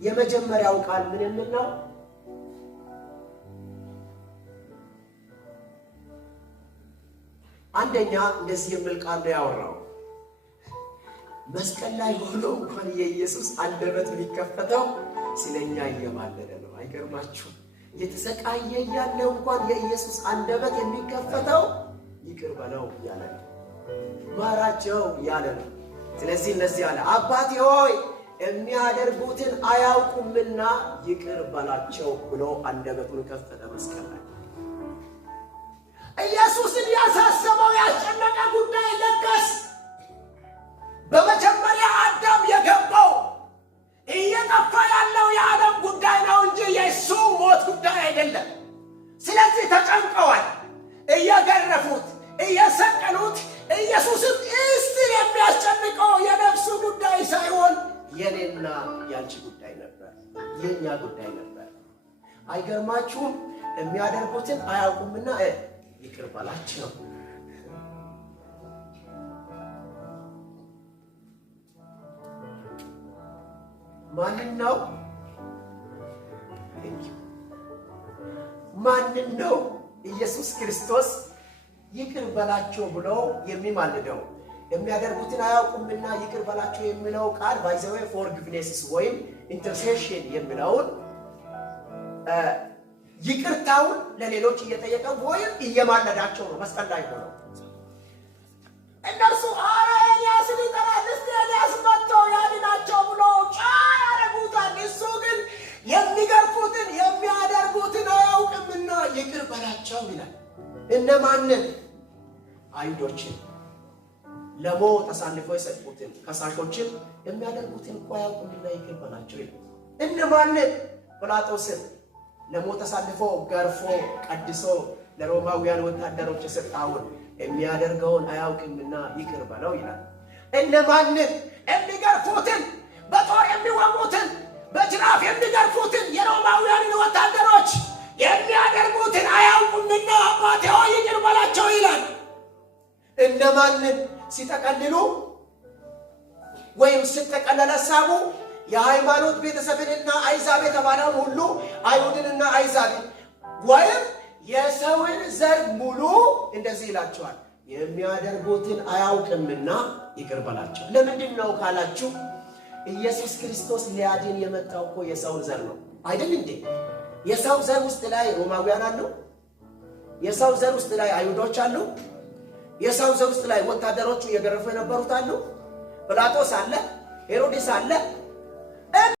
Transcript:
የመጀመሪያው ቃል ምን ነው? አንደኛ እንደዚህ የሚል ቃል ነው ያወራው። መስቀል ላይ ሆኖ እንኳን የኢየሱስ አንደበት የሚከፈተው ስለኛ እየማለደ ነው። አይገርማችሁ? የተሰቃየ ያለው እንኳን የኢየሱስ አንደበት የሚከፈተው ይቅር በለው ያለ ነው፣ ማራቸው ያለ ነው። ስለዚህ እነዚህ ያለ አባቴ ሆይ የሚያደርጉትን አያውቁምና ይቅር በላቸው ብሎ አንደበቱን ከፈተ መስቀል ላይ። ኢየሱስን ያሳሰበው ያስጨነቀ ጉዳይ ለቀስ በመጀመሪያ አዳም የገባው እየጠፋ ያለው የዓለም ጉዳይ ነው እንጂ የእሱ ሞት ጉዳይ አይደለም። ስለዚህ ተጨንቀዋል። እየገረፉት እየሰቀሉት ኢየሱስም እስቲ የሚያስጨንቀው የነፍሱ ጉዳይ ሳይሆን የኔና ያንቺ ጉዳይ ነበር፣ የኛ ጉዳይ ነበር። አይገርማችሁም? የሚያደርጉትን አያውቁምና ይቅር በላቸው። ማንን ነው ኢየሱስ ክርስቶስ ይቅር በላቸው ብሎ የሚማልደው? የሚያደርጉትን አያውቁምና ይቅር በላቸው የሚለው ቃል ባይዘዌ ፎርጊቭነስ ወይም ኢንተርሴሽን የሚለውን ይቅርታውን ለሌሎች እየጠየቀ ወይም እየማለዳቸው ነው። መስቀል ላይ ሆነው እነርሱ ኤልያስን ይጠራል፣ እስቲ ኤልያስ መጥቶ ያድናቸው ብሎ ያደርጉታል። እሱ ግን የሚገርፉትን የሚያደርጉትን አያውቅምና ይቅር በላቸው ይላል። እነማንን? አይሁዶችን፣ ለሞት አሳልፈው የሰጡትን ከሳሾችን የሚያደርጉትን እኮ አያውቁምና ይቅር በላቸው ይላል። እነማንን? ጲላጦስን ለሞት አሳልፎ ገርፎ ቀድሶ ለሮማውያን ወታደሮች የሰጣውን የሚያደርገውን አያውቅምና ይቅር በለው ይላል። እነማንን? የሚገርፉትን፣ በጦር የሚወጉትን፣ በጅራፍ የሚገርፉትን የሮማውያንን ወታደሮች የሚያደርጉትን አያውቁምና አባቴ ሆይ ይቅር በላቸው ይላል። እነማንን? ሲጠቀልሉ ወይም ሲጠቀለለ ሳቡ የሃይማኖት ቤተሰብንና አይዛብ የተባለውን ሁሉ አይሁድንና አይዛብን ወይም የሰውን ዘር ሙሉ እንደዚህ ይላቸዋል፣ የሚያደርጉትን አያውቅምና ይቅር በላቸው። ለምንድን ነው ካላችሁ ኢየሱስ ክርስቶስ ሊያድን የመጣው እኮ የሰውን ዘር ነው አይደል እንዴ? የሰው ዘር ውስጥ ላይ ሮማውያን አሉ። የሰው ዘር ውስጥ ላይ አይሁዶች አሉ። የሰው ዘር ውስጥ ላይ ወታደሮቹ እየገረፉ የነበሩት አሉ። ጲላጦስ አለ፣ ሄሮድስ አለ።